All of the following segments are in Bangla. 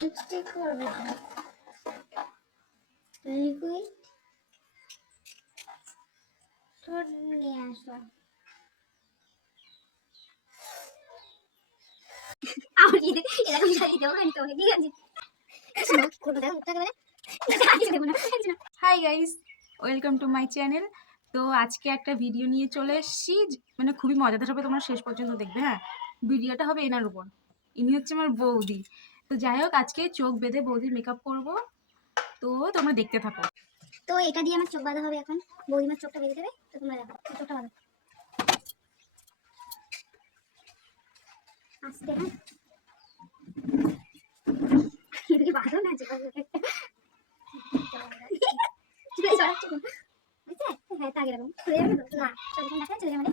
লিপস্টিক করবে লিকুইড ঠোঁট নিয়ে আসো। আমার কি এরকম শাড়ি দেবো আমি তোমাকে, ঠিক আছে? Hi guys, welcome to my channel. তো আজকে একটা ভিডিও নিয়ে চলে এসেছি, মানে খুবই মজাদার হবে, তোমরা শেষ পর্যন্ত দেখবে। হ্যাঁ, ভিডিওটা হবে এনার উপর। ইনি হচ্ছে আমার বৌদি। তো যাই হোক, আজকে চোখ বেঁধে বৌদির মেকআপ করব, তো তোমরা দেখতে থাকো। তো এটা দিয়ে আমার চোখ বাঁধা হবে এখন। বৌদিমার চোখটা বেঁধে দেবে, তো তোমরা দেখো চোখটা বাঁধো আস্তে। হ্যাঁ এদিকে বাঁধো না, যে বাঁধো একটা চলে যাচ্ছে। হ্যাঁ তাকে এরকম চলে যাবে তো না, সবকিছু দেখা চলে যাবে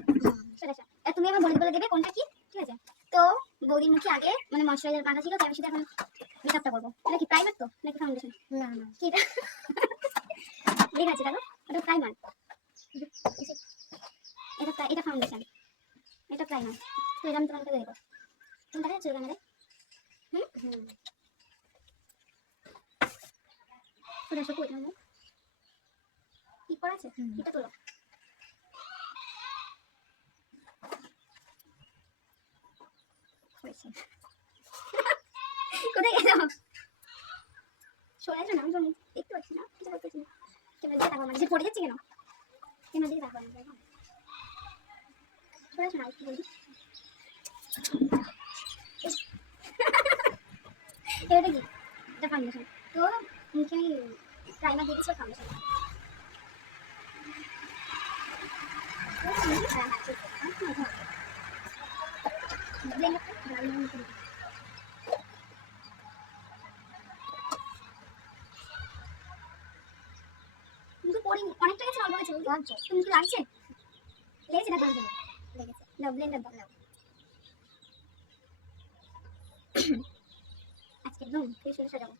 চলে আসা। আর তুমি আমার বলে দেবে কোনটা কি, ঠিক আছে? তো বৌদির মুখে আগে মানে ময়শ্চারাইজার বাঁধা ছিল, আমি সেটা এখন মেকআপটা করবো। এটা কি প্রাইমার তো নাকি ফাউন্ডেশন? না না কি এটা ঠিক আছে, দেখো এটা প্রাইমার, এটা ফাউন্ডেশন, এটা প্রাইমার। তো এটা আমি তোমাকে দেবো, তুমি দেখা যাচ্ছে ক্যামেরায়। ওটা সব কই নাও, কি করা আছে এটা তোলো। কোথায় গেল? সরে আসো না, আমি দেখতে পাচ্ছি না, কিছু করতেছি না। ক্যামেরা দিয়ে দেখো মানে পড়ে যাচ্ছে কেন? ক্যামেরা দিয়ে দেখো আমি দেখো। সরে আসো না, একটু বলি এটা কি? এটা ফাউন্ডেশন। তো মুখে আমি প্রাইমার দিয়ে দিচ্ছি, ফাউন্ডেশন কিন্তু পরি অনেকটা গেছে, অল্প গেছে। তুমি কি লাগছে? লেগেছে না? লেগেছে। নাও ব্লেন্ডার দাও। আজকে একদম ফেসে সাজাবো।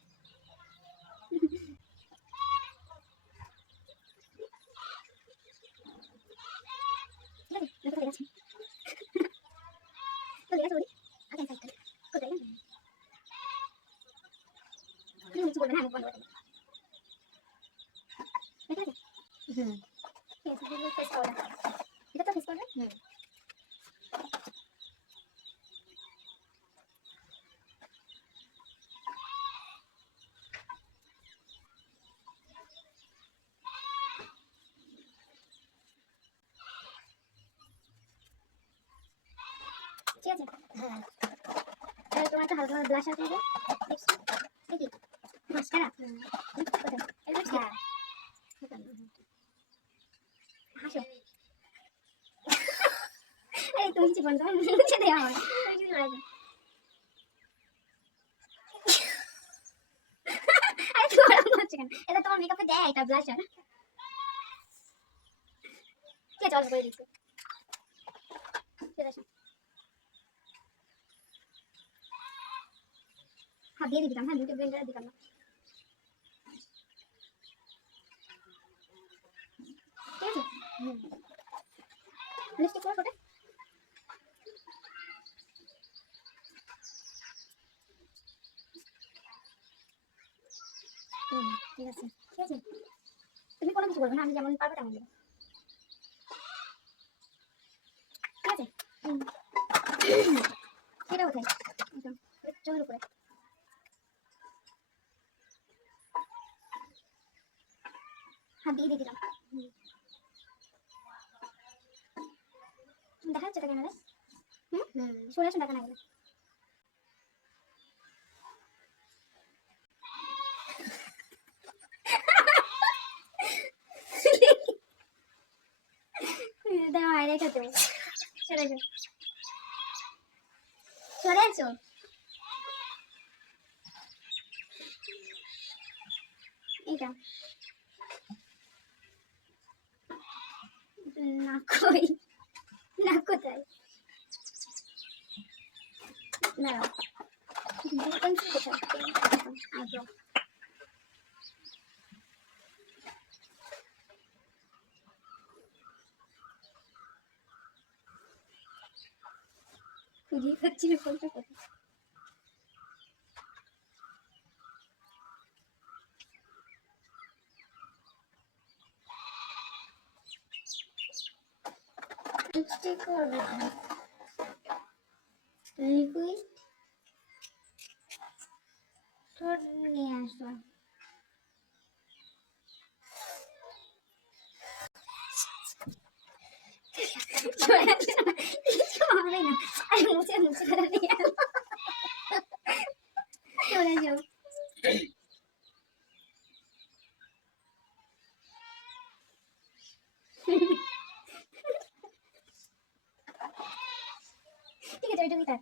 ঠিক আছে, দেখো লেগেছে। তো লেগেছে ওই আগে সাইডটা কোথায়? তুমি কিছু বলবে না, আমি বন্ধ করে দেবো। ঠিক আছে? ঠিক আছে, ফেস করবে। এটা তো ফেস করবে। ঠিক আছে? হ্যাঁ। তাহলে তোমার একটা হালকা ব্লাশ আছে, লিপস্টিক দেখি মাস্কারা কোথায়? এই লিপস্টিক। হাসো। এই তুমি কিছু বলছো, মুছে দেওয়া হয়, তুমি কিছু বলো। আরে তোমার হচ্ছে কেন? এটা তোমার মেকআপে দেয়, এটা ব্লাশার। কে জল করে দিচ্ছে? চলে আসো, হাত দিয়ে দিতাম। হ্যাঁ, দুটো ব্লেন্ডার দিতাম না, ঠিক আছে? লিপস্টিক করো ওটা। ঠিক আছে, ঠিক আছে। তুমি কোনো কিছু বলবে না, আমি যেমন পারবো তেমন দেবো, ঠিক আছে? সেটা কোথায়? চোখের উপরে হাত দিয়ে দিয়ে দিলাম। দেখা যাচ্ছে এটা ক্যামেরায়? সরে আসো, দেখা না গেলে। দাঁড়াও, আয় রেখে দেবো। চলে আসো, চলে আসো। এইটা না, কই না, কোথায়? দাঁড়াও, পেন্সিল কোথায়? আইব্রো। খুঁজে পাচ্ছি না কোনটা কোথায়। লিপস্টিক করবে লিকুইড ঠোঁট নিয়ে আসবো। কিছু হবে না, আমি মুছে মুছে করে নিয়ে আসবো। চলে যাও। ঠিক আছে, ওইটুকুই থাক।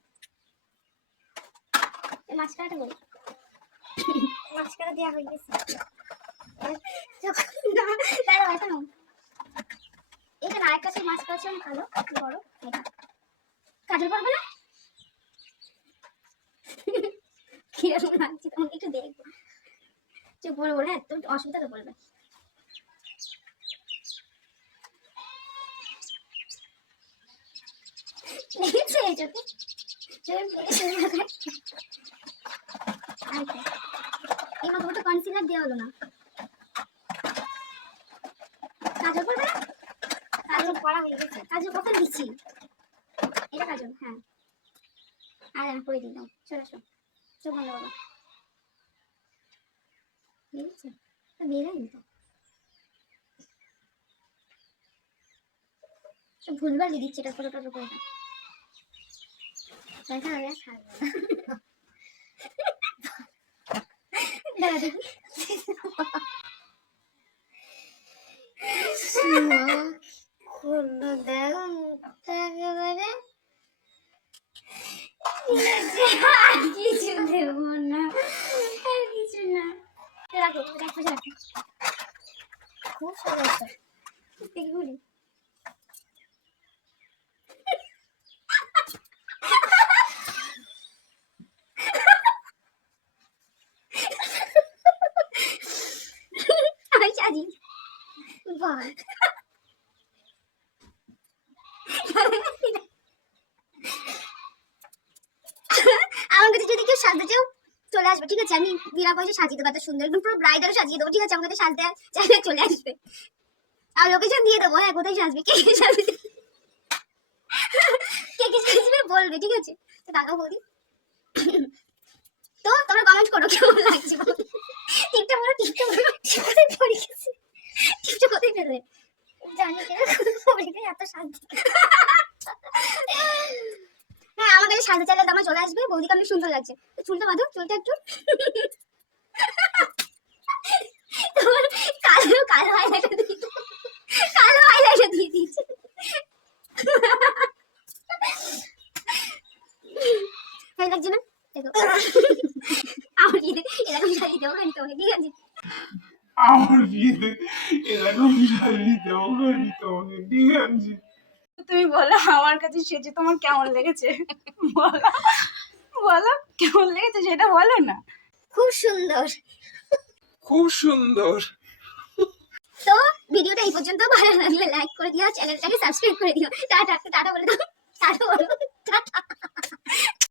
মাছকাটা বল, মাছকাটা দেওয়া হয়ে গেছে। দাঁড়াও এখনো, এখানে আরেকটা সেই মাছটা আছে কালো বড়, এটা কাজল করবে না? কিরকম লাগছে তোমাকে একটু দেখবো। চুপ বড় বড়, হ্যাঁ তুমি অসুবিধা তো বলবে। দেখেছে চোখে এই মতো তো কনসিলার দেওয়া হলো না। কাজল করবে না? কাজল করা হয়ে গেছে। কাজল কখন দিচ্ছি? এটা কাজল, হ্যাঁ। আর আমি করে দিলাম। চলে আসো, চোখ বন্ধ করো। বুঝেছো? তো বেরোয়নি তো, সব ভুলবার দিয়ে দিচ্ছি। এটা ছোটো ছোটো করে দেখা হবে। দাঁড়া দেখি। খুললো দেখো মুখটা একেবারে। আর কিছু দেবো না, আর কিছু না। রাখো রাখো রাখো, খুব সমস্যা দেখি ঘুরি। আমি সাজি বল। আমার কাছে যদি কেউ সাজতে চাও চলে আসবে, ঠিক আছে? আমি বিনা পয়সা সাজিয়ে দেবো, এত সুন্দর একদম পুরো ব্রাইডাল সাজিয়ে দেবো, ঠিক আছে? আমার কাছে সাজতে চাইলে চলে আসবে, আর লোকেশন দিয়ে দেবো। হ্যাঁ, কোথায় সাজবে, কে কে সাজবে, কে কে সাজবে বলবে, ঠিক আছে? তো টাকা বলি। তো তোমরা কমেন্ট করো কেমন লাগছে। টিপটা বলো, টিপটা বলো, কোথায় পড়ে গেছে, টিপটা কোথায় ফেললে? জানি না, পড়ে গেছে এত শান্তি। হ্যাঁ, আমার কাছে সাজতে চাইলে আমার চলে আসবে। বৌদিকে অনেক সুন্দর লাগছে। চুলটা বাঁধো, চুলটা একটু তোমার কালো কালো হাইলাইটার দিয়ে, কালো হাইলাইটার দিয়ে দিয়েছে। ভালো লাগছে না? দেখো আমার এরকম সাজিয়ে দেবো আমি তোমাকে, ঠিক আছে? আমার বিয়েতে এরকম শাড়ি দেবো আমি তোমাকে, ঠিক আছে? তুমি বলো আমার কাছে সেজে তোমার কেমন লেগেছে? বলো বলো কেমন লেগেছে সেটা বলো না। খুব সুন্দর। খুব সুন্দর। তো ভিডিওটা এই পর্যন্ত, ভালো লাগলে লাইক করে দিও, চ্যানেলটাকে সাবস্ক্রাইব করে দিও। টাটা টাটা বলে দাও, টাটা বলো, টাটা।